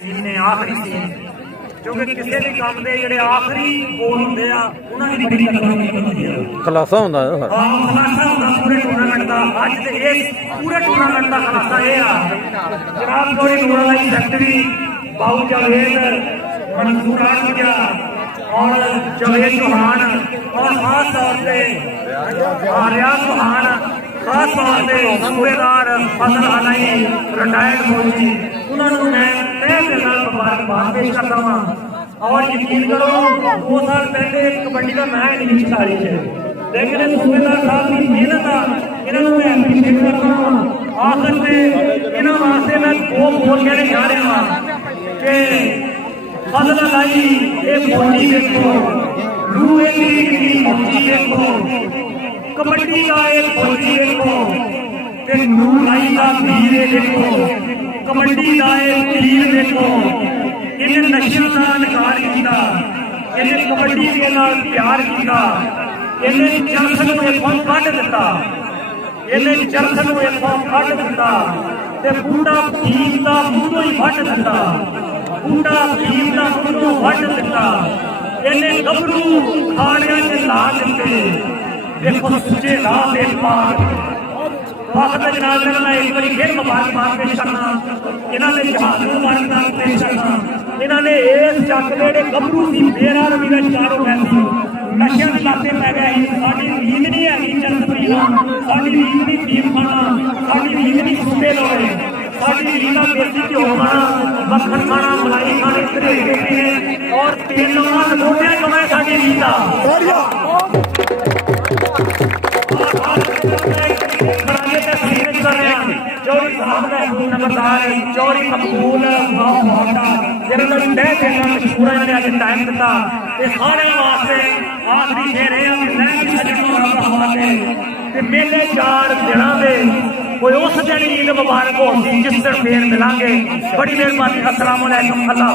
ने आखिरी सीन क्योंकि किसी भी काम के ਜਿਹੜੇ आखिरी बोल ਹੁੰਦੇ ਆ ਉਹਨਾਂ ਦੀ ਬੜੀ ਤਕਲੀਫ ਹੁੰਦੀ ਆ ਖਲਾਸਾ ਹੁੰਦਾ ਹੈ ਖਲਾਸਾ ਹੁੰਦਾ ਪੂਰੇ ਟੂਰਨਾਮੈਂਟ ਦਾ ਅੱਜ ਤੇ ਇਹ ਪੂਰੇ ਟੂਰਨਾਮੈਂਟ ਦਾ ਖਲਾਸਾ ਇਹ ਆ ਜਨਾਬ ਕੋੜੀ ਨੂਰਾਲਾਈ ਸੈਕਟਰੀ ਬਾਉ ਜਾਵੇਦ मंसूर आशिया और जावेद चौहान और खास तौर से रियाज चौहान खास तौर से सूबेदार फजल हनाई रिटायर्ड फौजी उन्होंने मैं तय दिल नाल मुबारकबाद पेश करता हाँ और यकीन करो 2 साल पहले कबड्डी का मैच नहीं खिलाड़ी है लेकिन सूबेदार साहब की मेहनत आ इन्होंने मैं एप्रीशिएट करता हाँ आखिर में इन्होंने वास्ते मैं 2 बोल कहने जा रहा हाँ कि फजल हनाई ये फौजी देखो रूए की फौजी देखो कबड्डी का एक फौजी देखो नूराई का वीर देखो कबड्डी का एक वीर देखो इन्हें नशे का इनकार किया इन्हें कबड्डी के नाल प्यार किया इन्हें चरखन को इथों कढ़ दिता इन्हें चरखन को इथों कढ़ दिता ते बूढ़ा भीम का मूंहों ही वढ़ दिता बूढ़ा भीम का मूंहों वढ़ दिता इन्हें गभरू खाड़ियां च ला दिते देखो सच्चे राह दे पार वक्त जनाब मैं एक बार फिर मुबारकबाद पेश करना इन्होंने जहाज मुबारकबाद पेश करना इन्होंने इस जग के गभरू की बेरा रवि का चारों पैसे नशे के लाते पै गए साड़ी नींद नहीं हैगी चंद्रप्रीत साड़ी नींद नहीं भीम खाना साड़ी नींद नहीं सूबे लोए साड़ी नींद का देसी घ्यो खाना मक्खन खाना मलाई खाने तरीके और तेल लगाना मोटे कमाए साड़ी नींद चौरी साहब नंबरदार चौरी मकबूल पूरा अज टाइम दिता सारे वास्ते आखिरी शेर मेले 4 दिनों के कोई उस दिन ईद मुबारक होगी जिस दिन फिर मिलांगे बड़ी मेहरबानी अस्सलाम वालेकुम अल्लाह